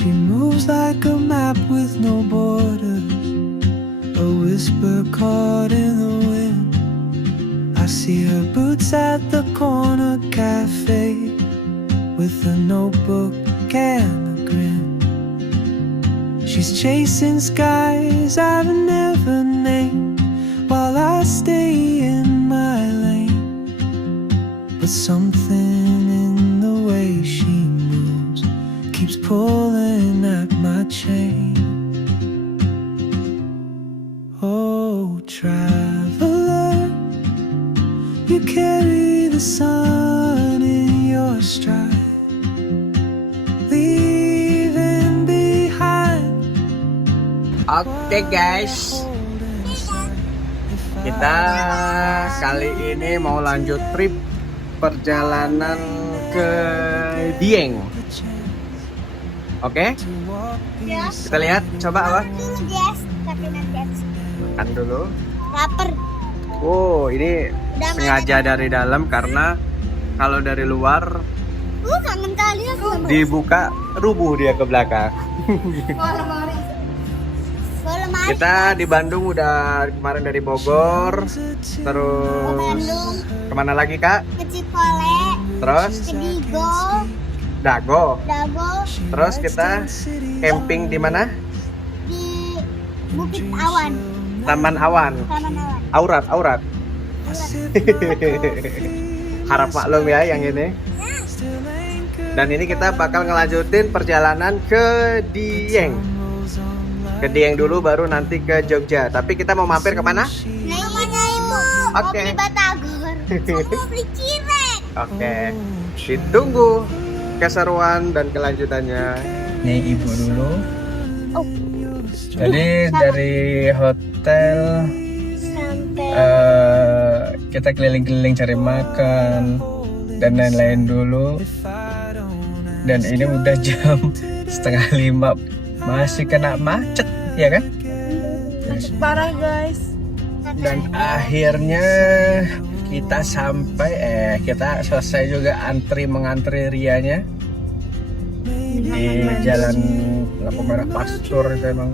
She moves like a map with no borders, a whisper caught in the wind. I see her boots at the corner cafe, with a notebook and a grin. She's chasing skies I've never named, while I stay in my lane. But something in the way she moves keeps pulling at my chain. Oh, traveler, you carry the sun in your stride, leaving behind. Oke guys, kita kali ini mau lanjut trip perjalanan ke Dieng. Oke? Ya. Kita lihat, coba apa? Dulu guys, tapi nanti Makan dulu. lapar. Oh, ini Udah sengaja dari dalam karena kalau dari luar Kangen kali aku. dibuka rubuh dia ke belakang. Kita di Bandung udah kemarin dari Bogor, terus Bandung, kemana lagi Kak? ke Cikole, Terus ke Digo, Dago, Dago, terus kita camping di mana? di Bukit Awan, Taman Awan, Taman Awan. Aurat. Harap maklum ya yang ini. Dan ini kita bakal ngelanjutin perjalanan ke Dieng. Ke Dieng dulu baru nanti ke Jogja. Tapi kita mau mampir kemana? Nanya ibu, mau Oke. beli batagor, mau beli cireng. Oke, ditunggu keseruan dan kelanjutannya. Nih ibu dulu. Oh. Jadi dari hotel Sampai kita keliling-keliling cari makan dan lain-lain dulu. Dan ini udah jam 4:30, masih kena macet, ya kan? macet parah guys. Dan akhirnya kita sampai, kita selesai juga mengantri Rianya di jalan lampu merah Pastur. Itu emang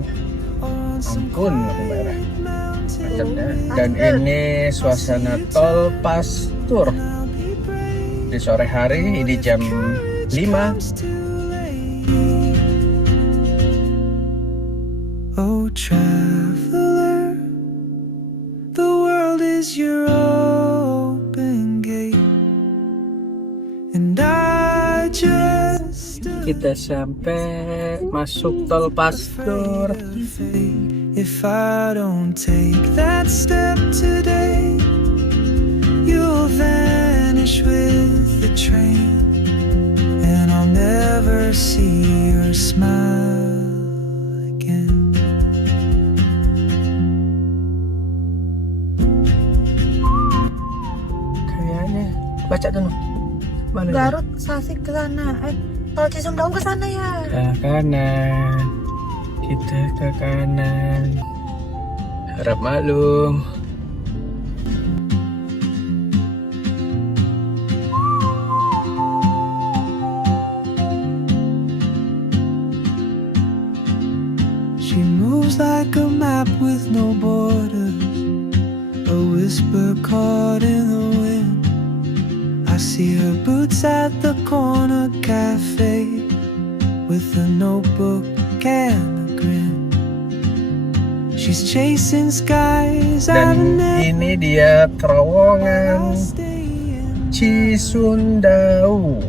ampun lampu merah macetnya. Dan ini suasana tol Pastur di sore hari, di jam 5. Oh, traveler, the world is your open gate, and I just Kita sampai masuk tol Pastur. if I don't take that step today, you'll vanish with the train, and I'll never see your smile again. Kayaknya baca dulu. Mana? Garut, Tasik ke sana. Tol Cisumdawu ke sana ya. Ke kanan. Kita ke kanan. Harap maklum. She moves like a map with no borders, a whisper caught in the wind. I see her boots at the corner cafe, with a notebook and a grin. She's chasing skies I've Dan never ini dia terowongan Cisumdawu.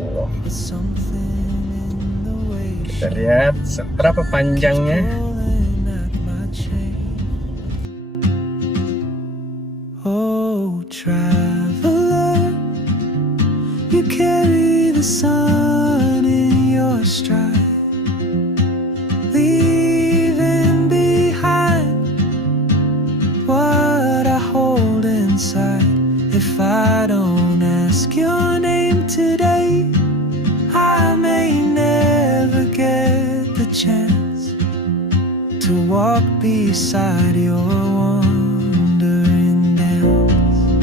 something in the way Kita lihat seberapa panjangnya. pulling at my chain. Oh, traveler, you carry the sun in your stride, leaving behind what I hold inside. If I don't ask your name today, I may never get the chance to walk beside your wandering dance.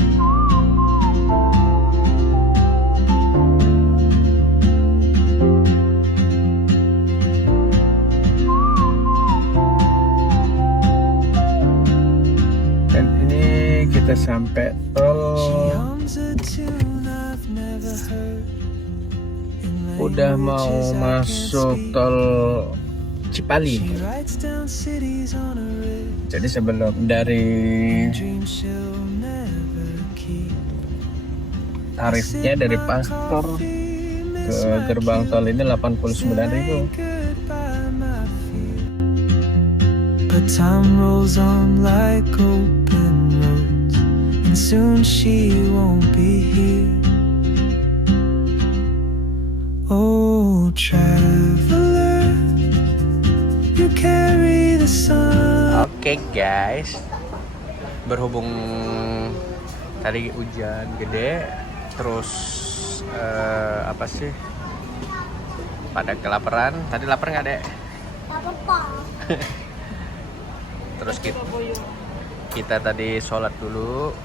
sampai tol, udah mau masuk tol Cipali. Jadi sebelum dari tarifnya dari Pastor ke gerbang tol ini 89.000. But time rolls on like open roads, and soon she won't be here. Oh, traveler, you carry the sun. Oke guys, berhubung tadi hujan gede, terus apa sih? Pada kelaparan. Tadi lapar nggak, Dek? Lapar, Pak. Terus kita tadi sholat dulu,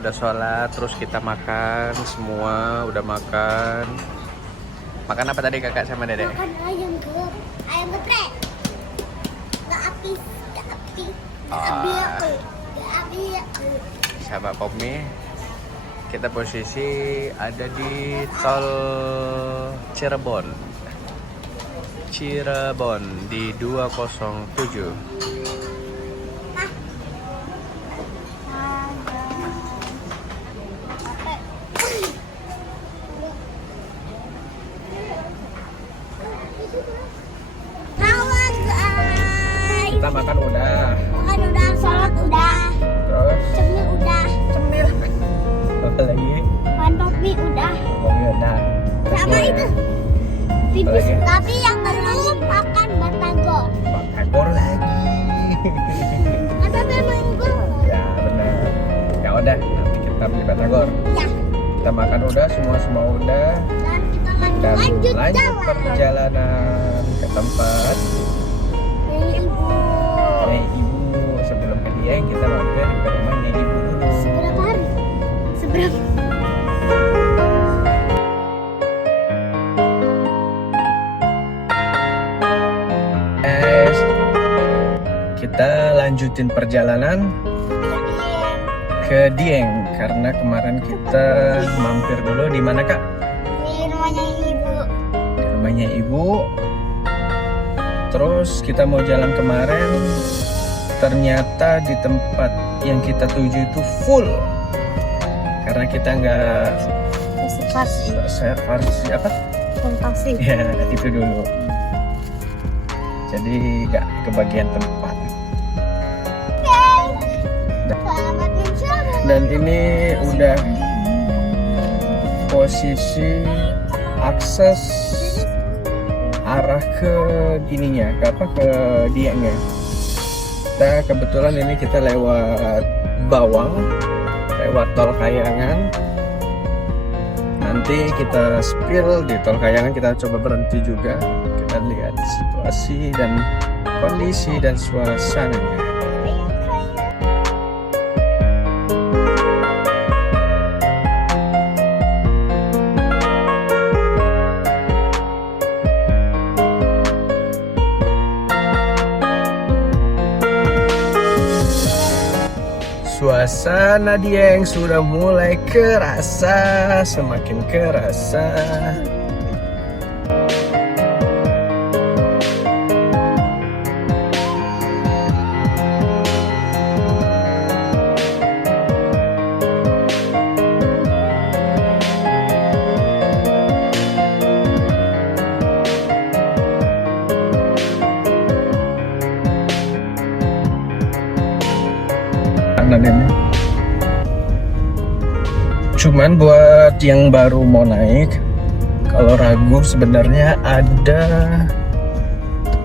udah sholat, terus kita makan semua, udah makan. Makan apa tadi kakak sama dedek? Makan ayam geprek. Gak habis. Sahabat Popmi, kita posisi ada di tol Cirebon di 207. Kita makan udah, sholat udah, terus cemil udah, apa lagi? makan topi udah, Udah. sama itu. Apa lagi? Tapi yang belum makan batagor. Batagor lagi. Ada mango. Ya benar. Ya udah, nanti kita beli batagor. Ya. Kita makan udah, semua udah. Dan kita Dan lanjut lanjut jalan. perjalanan ke tempat Ibu. ibu. Sebelum ke Dieng kita mampir ke rumahnya ibu dulu. Seberapa hari? Seberapa? Guys, kita lanjutin perjalanan ke Dieng karena kemarin kita mampir dulu di mana Kak? Di rumahnya ibu. Di rumahnya ibu. Terus kita mau jalan kemarin, ternyata di tempat yang kita tuju itu full karena kita nggak reservasi apa? Fantasi. Ya itu dulu. Jadi nggak kebagian tempat. Selamat mencoba. Dan ini udah posisi akses arah ke ininya, ke Diengnya. Kita kebetulan ini kita lewat Bawang, lewat tol Kayangan. Nanti kita spill di tol Kayangan, kita coba berhenti juga. Kita lihat situasi dan kondisi dan suasananya. Suasana Dieng sudah mulai kerasa, semakin kerasa. Ini. Cuman buat yang baru mau naik, kalau ragu sebenarnya ada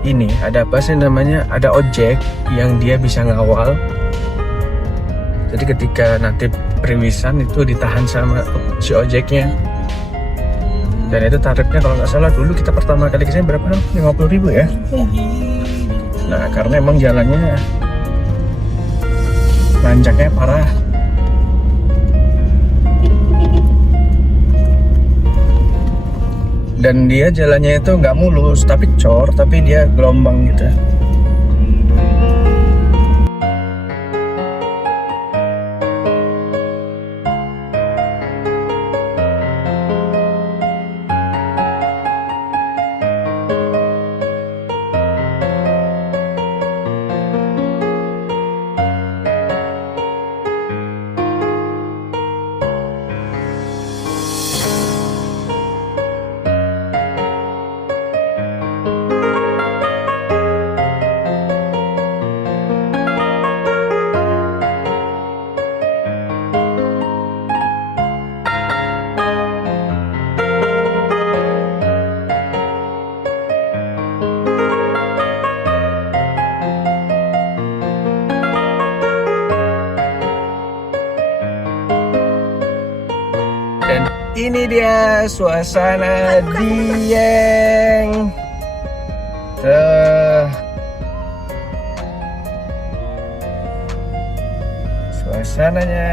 ini, ada apa sih namanya? Ada ojek yang dia bisa ngawal. Jadi ketika nanti perwisan itu ditahan sama si ojeknya. Dan itu tarifnya kalau nggak salah dulu kita pertama kali kesini berapa dong? 50.000 ya? Nah karena emang jalannya nanjaknya parah. Dan dia jalannya itu nggak mulus, tapi cor, tapi dia gelombang gitu. ini dia suasana Dieng. Suasananya.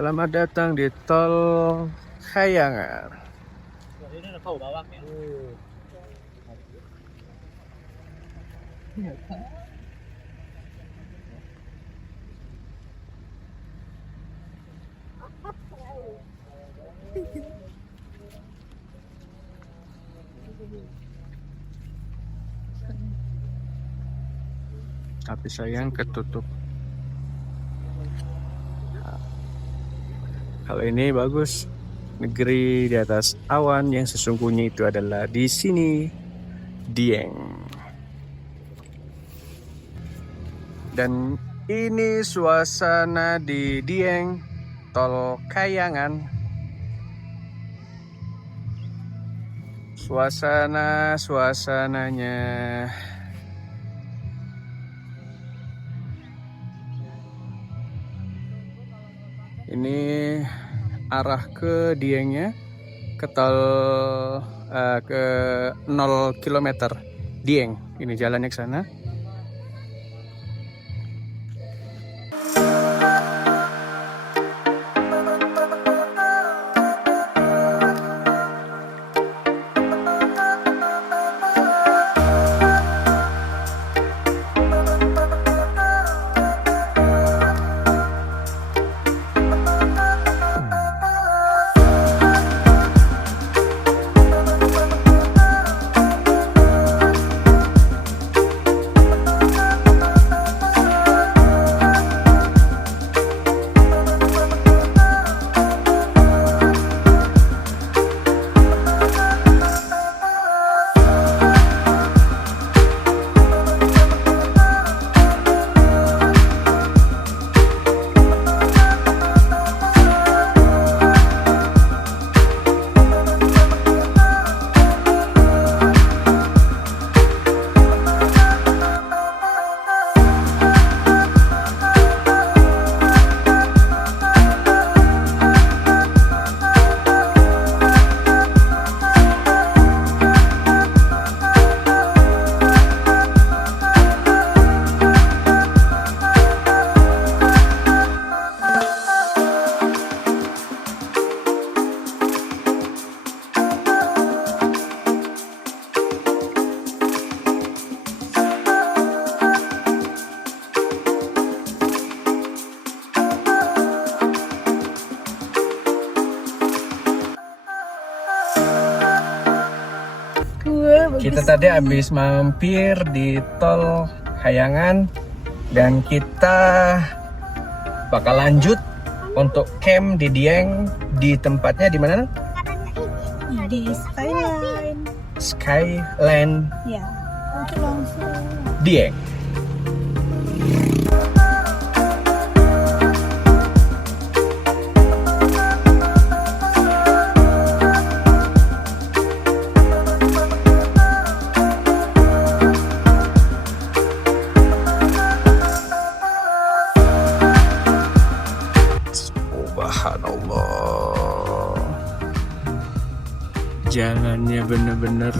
Selamat datang di Tol Kayangan. Tapi sayang ketutup. Kalau ini bagus, negeri di atas awan yang sesungguhnya itu adalah di sini, Dieng. Dan ini suasana di Dieng, Tol Kayangan. Suasananya. Ini arah ke Diengnya, ke tol ke 0 km Dieng. Ini jalannya ke sana. Kita tadi habis mampir di Tol Kayangan dan kita bakal lanjut untuk camp di Dieng, di tempatnya di mana? Di Skyline. Skyline. Ya, langsung. Dieng. Subhanallah. Jalannya bener-bener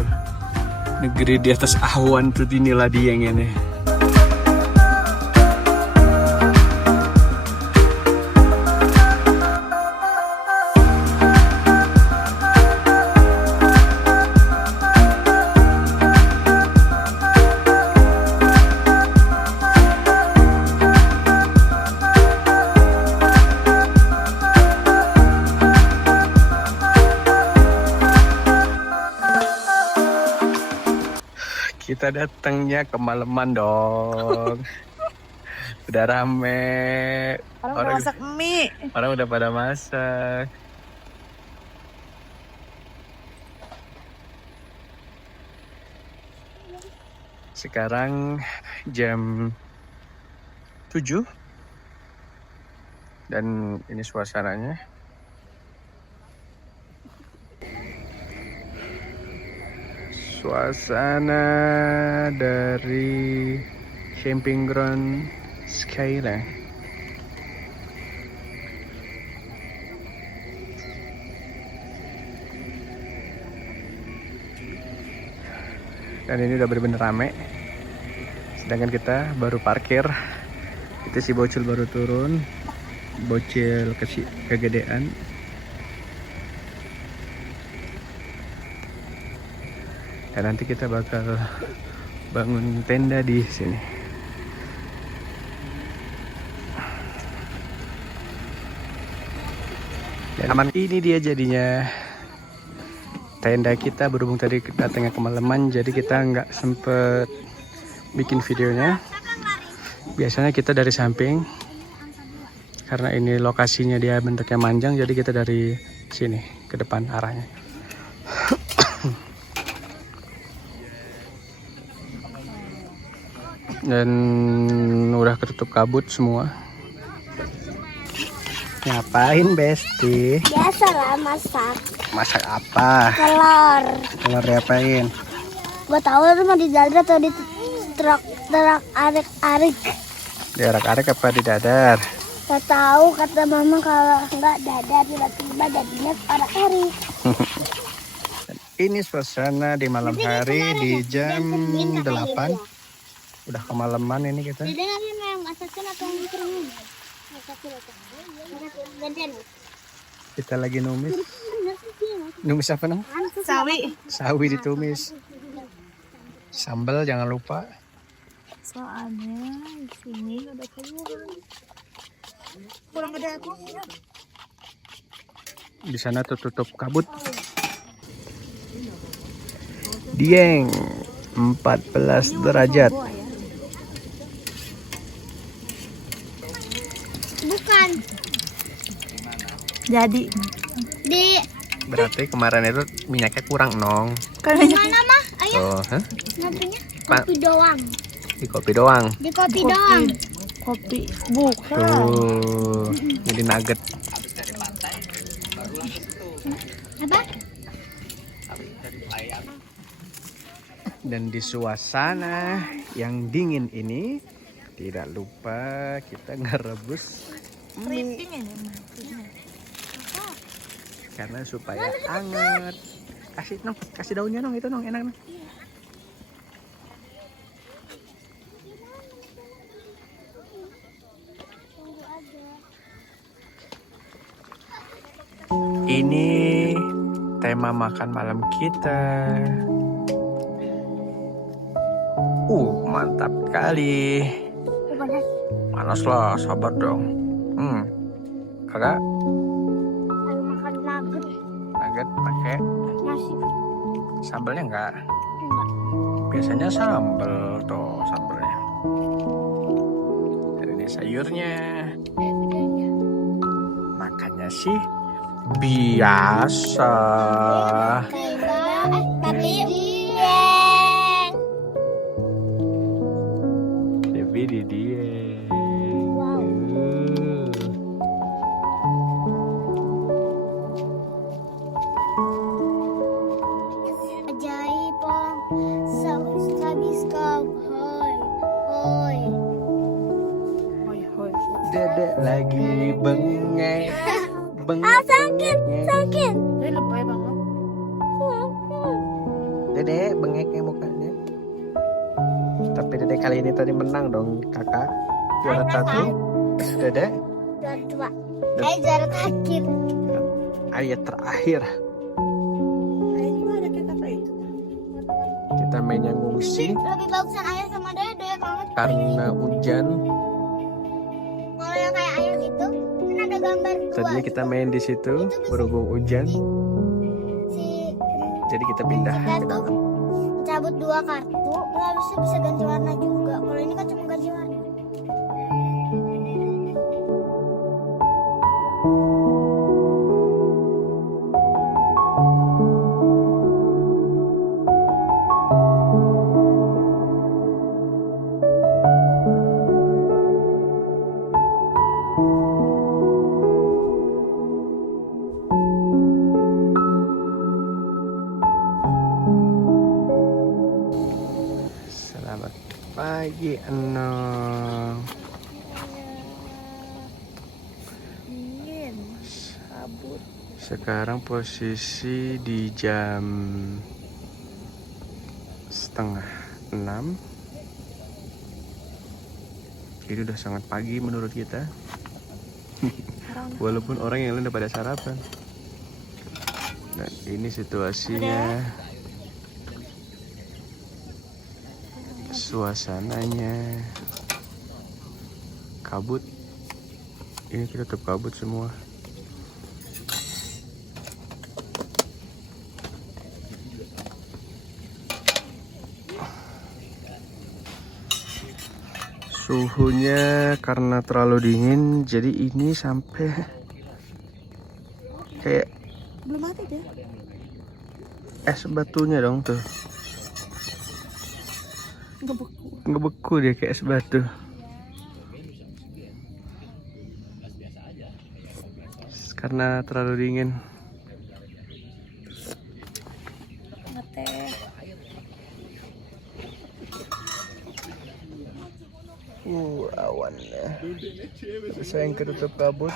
negeri di atas awan tuh, inilah Dieng ini. Kita datangnya kemalaman dong. Udah rame. Orang masak mie. Orang udah pada masak. Sekarang jam 7 dan ini suasananya. Suasana dari camping ground Skyland. Dan ini udah bener-bener rame. Sedangkan kita baru parkir. Itu si bocil baru turun. Bocil kegedean. Dan nanti kita bakal bangun tenda di sini. Dan aman, ini dia jadinya tenda kita. Berhubung tadi datangnya kemalaman, jadi kita nggak sempet bikin videonya. Biasanya kita dari samping, karena ini lokasinya dia bentuknya manjang, jadi kita dari sini ke depan arahnya. Dan udah ketutup kabut semua. Ngapain Besti? Biasalah masak. Masak apa? Telur. Telur diapain? Gak tahu itu mau di dadar atau di truk arik-arik. Diarak-arik apa di dadar? Gak tahu, kata mama kalau nggak dadar tiba-tiba jadinya arak-arik. Ini suasana di malam hari di jam 8. Udah kemalaman ini kita. Jadi nanti mau masakin atau ngikutin? Kita lagi numis. Numis apa nang? Sawi. Sawi ditumis. Sambal jangan lupa. Soalnya di sini ada sayuran. Kurang ada aku. Di sana tutup kabut. Dieng 14 derajat. Bukan. Jadi di Berarti kemarin itu minyaknya kurang nong. mana mah? Ayo. Oh, hah? Namanya Pak. kopi doang. Di kopi doang. Di kopi doang. Kopi bukan. Tuh, jadi nugget. Apa? Dan di suasana yang dingin ini tidak lupa kita ngerebus mie karena supaya hangat. Kasih daunnya nong, itu nong enak nong. Ini tema makan malam kita. Mantap kali. Panas lah, sabar dong. Kakak Ayo makan nugget. nugget pakai Nasi. sambalnya enggak? Enggak. Biasanya sambal tuh sambalnya. Dan ini sayurnya. Makannya sih biasa. Tapi Tapi di dia. ajaib habis kau. Hoi. Dedek lagi bengek. Sakit. Dedek bengeknya mukanya. Tapi dedek kali ini tadi menang dong kakak. Juara 1. Dedek Juara 2. Juara terakhir. ayat terakhir. Kita mainnya ngungsi Lebih bagusan ayah sama dede kalau karena hujan. kalau yang kayak ayah itu kan ada gambar dua. Tadinya kita main di situ berhubung hujan, Si jadi kita pindah ke dalam. cabut 2 kartu, habis itu bisa ganti warna juga. Kalau ini kan cuma ganti warna. pagi, Enong. Dingin, kabut. Sekarang posisi di jam 5:30. Ini udah sangat pagi menurut kita. Walaupun orang yang lain udah pada sarapan. Dan ini situasinya, suasananya kabut. Ini kita tetap kabut semua. Suhunya karena terlalu dingin, jadi ini sampai kayak Belum mati deh. es batunya dong tuh. Ngebeku dia kayak es batu. Karena terlalu dingin. Ngeteh. Awannya. Saya yang ketutup kabut.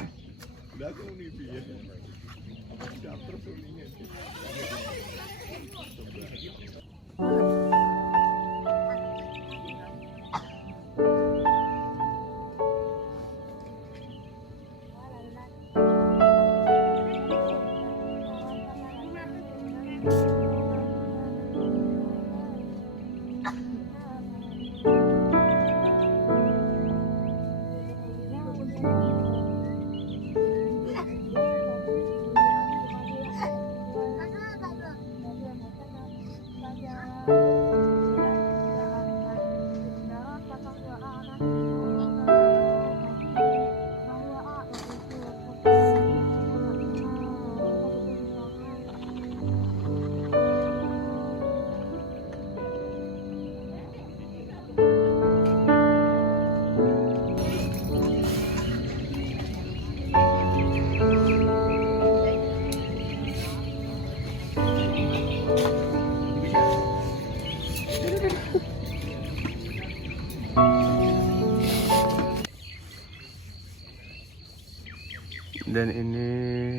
Dan ini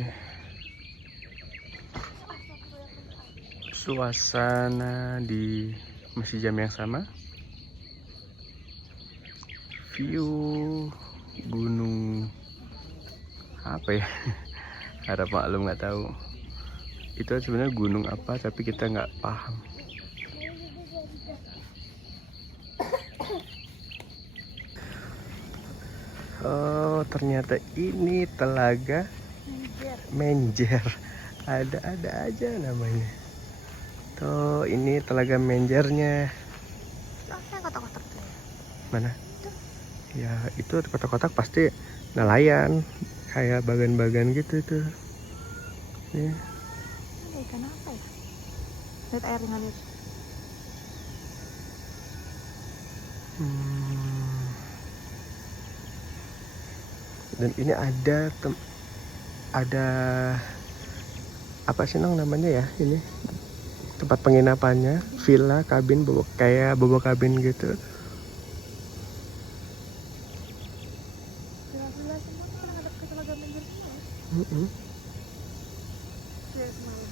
suasana di masih jam yang sama. View gunung apa ya? Harap maklum, nggak tahu. Itu sebenarnya gunung apa, tapi kita nggak paham. Oh, ternyata ini telaga Menjer. Ada aja namanya. Tuh, ini telaga Menjernya. Kotak-kotak tuh. Mana? Ya, itu kotak-kotak pasti nelayan. Kayak bagan-bagan gitu tuh. Nih. Ada ikan apa ya? Lihat air ngalir. Dan ini ada apa sih Nong namanya ya, ini tempat penginapannya, villa, kabin, kayak bobo kabin gitu. Villa semua tuh pernah ada ke Telaga Menjer semua ya? Iya, semalam.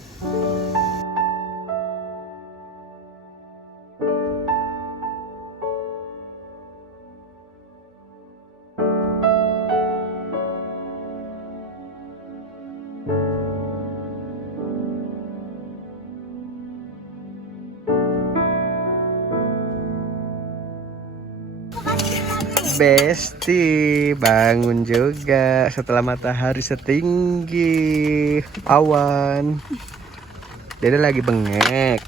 Besti bangun juga setelah matahari setinggi awan. Dede lagi bengek.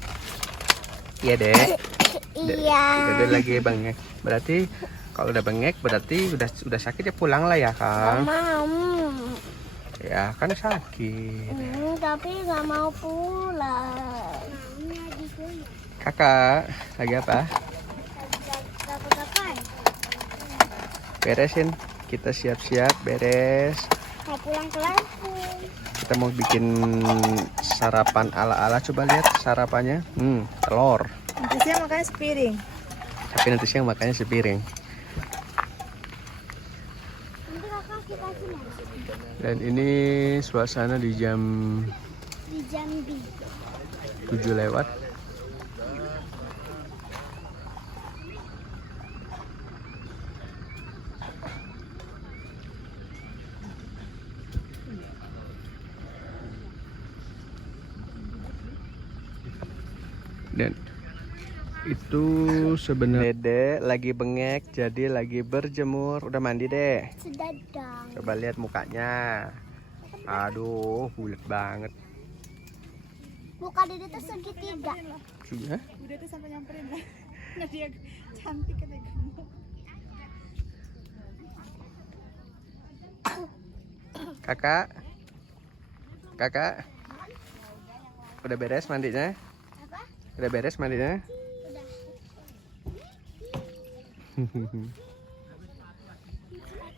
Iya, Dek. Iya. Dede lagi bengek. Berarti kalau udah bengek berarti udah sakit ya, pulang lah ya, Kang. Mau. Ya, kan sakit. Tapi nggak mau pulang. Kakak, lagi apa? Dapat apa? Beresin. Kita siap-siap beres. Mau pulang ke Lampung. Kita mau bikin sarapan ala-ala. Coba lihat sarapannya. Telur. Nanti saya makan sepiring. Tapi nanti siang makannya sepiring. Nanti kakak kita sini. Dan ini suasana di jam Di Jambi. 7 lewat. Dan itu sebenarnya Dede lagi bengek, jadi lagi berjemur. Udah mandi, Dek? Sudah dong. Coba lihat mukanya. Aduh, bulat banget. Muka Dede tuh segitiga. Iya. Udah tuh sampai nyamperin lah. Nah dia cantik katanya kamu. Kakak. Kakak. Udah beres mandinya? Apa? Udah beres mandinya? Udah.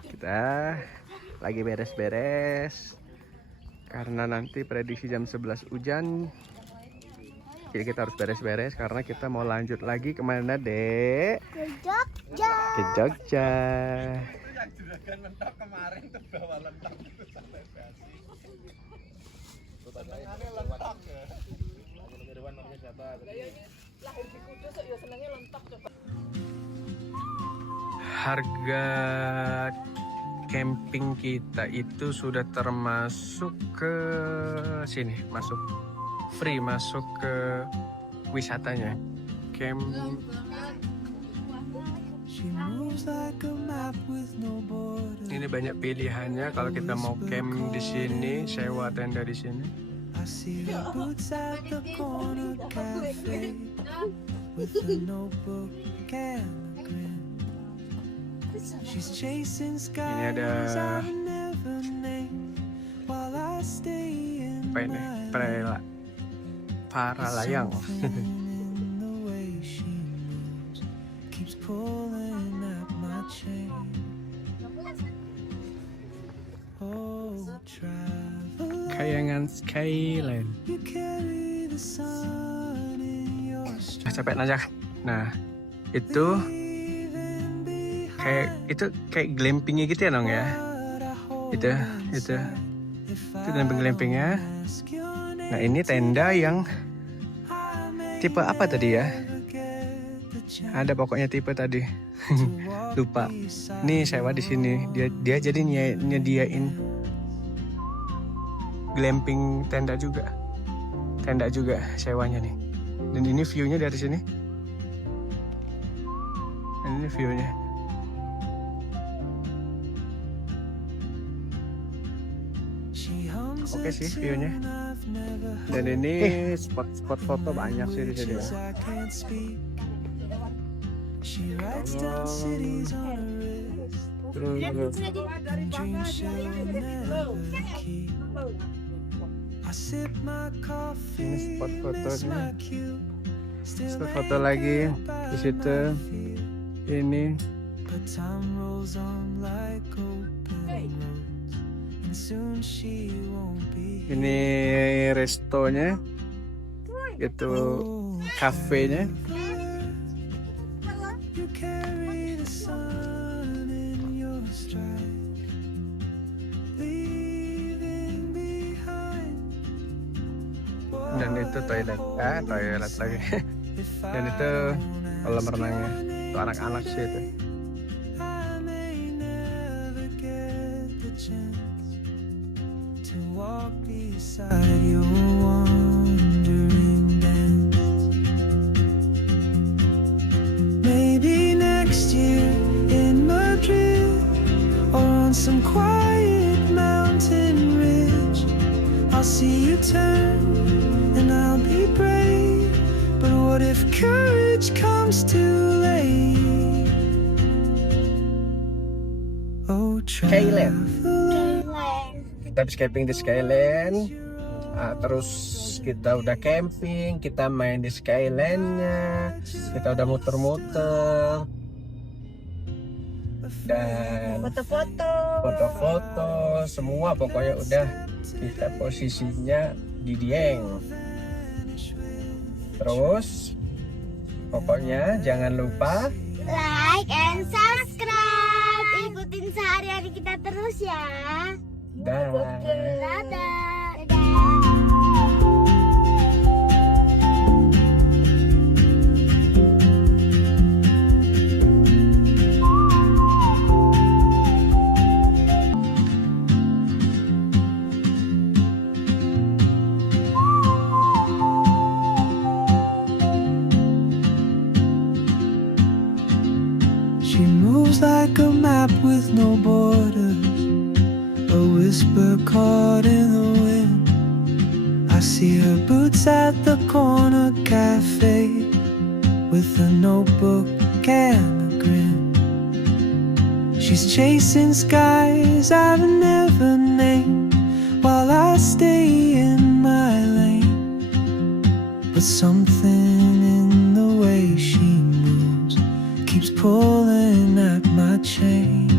Kita lagi beres-beres karena nanti prediksi jam 11 hujan. Jadi kita harus beres-beres karena kita mau lanjut lagi kemana, Dek? Ke Jogja. Ke Jogja. Harga camping kita itu sudah termasuk ke sini, masuk free, masuk ke wisatanya. Camp She moves like a map with no border. ini banyak pilihannya. Kalau kita mau camp di sini, sewa tenda di sini. I see her boots at the corner cafe with a notebook and a grin. She's chasing skies ada- I've never named while I stay in Apa ini? my Para layang. Something in the way she moves keeps pulling at my chain. Oh, traveler, Kayangan Skyline. you carry the sun in your stride. Capek aja. Nah, itu Leaving behind kayak glampingnya gitu ya, Nong ya. what I hold Itu inside. If I glampingnya. ask your name, Nah, ini tenda yang I may tipe apa tadi ya? never get the chance Ada pokoknya tipe tadi. to walk Lupa. beside Nih sewa di sini. Dia jadi nyediain glamping tenda juga. Tenda juga sewanya nih. Dan ini view-nya dari sini. Dan ini view-nya. She hums Oke a sih view-nya. tune I've never Dan ini spot-spot foto banyak sih di sini ya. Wishes I can't speak. She writes down cities on her wrist. Terus Dreams she'll never keep. I sip my coffee, Ini spot miss fotonya. my cue. Still spot foto lagi di situ. Ini but time rolls on like open roads, and soon she won't be here. ini restonya. Itu kafenya. You carry the sun in your stride, leaving behind. Dan itu toilet. Toilet lagi. Dan itu kolam renangnya. Itu anak-anak sih itu. I may never get the chance to walk beside your wandering dance. Maybe next year in Madrid or on some quiet mountain ridge, I'll see you turn and I'll be brave. But what if courage comes too late? Oh, Skyland. traveler. Kita habis camping di Skyland. Terus kita udah camping, kita main di Skylandnya, kita udah muter-muter dan foto-foto, semua pokoknya udah kita posisinya di Dieng. Terus pokoknya jangan lupa like and subscribe. Ikutin sehari-hari kita terus ya. Dah. Dadah. She moves like a map with no borders, a whisper caught in the wind. I see her boots at the corner cafe, with a notebook and a grin. She's chasing skies I've never named, while I stay in my lane. But something in the way she moves keeps pulling at my chain.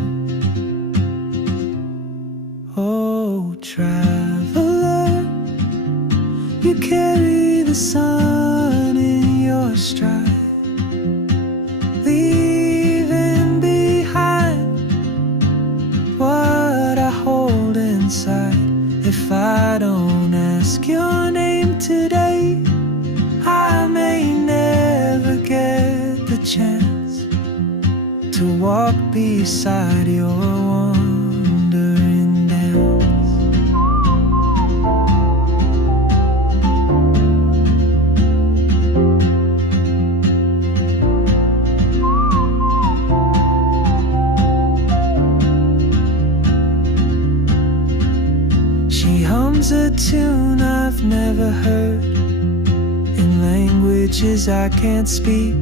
Oh, traveler, you carry the sun in your stride, leaving behind what I hold inside. If I don't ask your name today, I may never get the chance to walk beside your wandering dance. She hums a tune I've never heard, in languages I can't speak.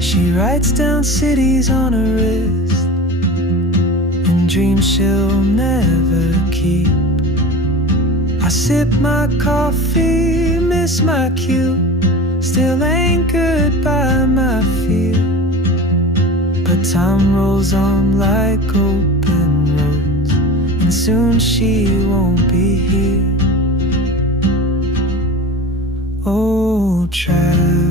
She writes down cities on her wrist, and dreams she'll never keep. I sip my coffee, miss my cue, still anchored by my fear. But time rolls on like open roads, and soon she won't be here. Oh, travel,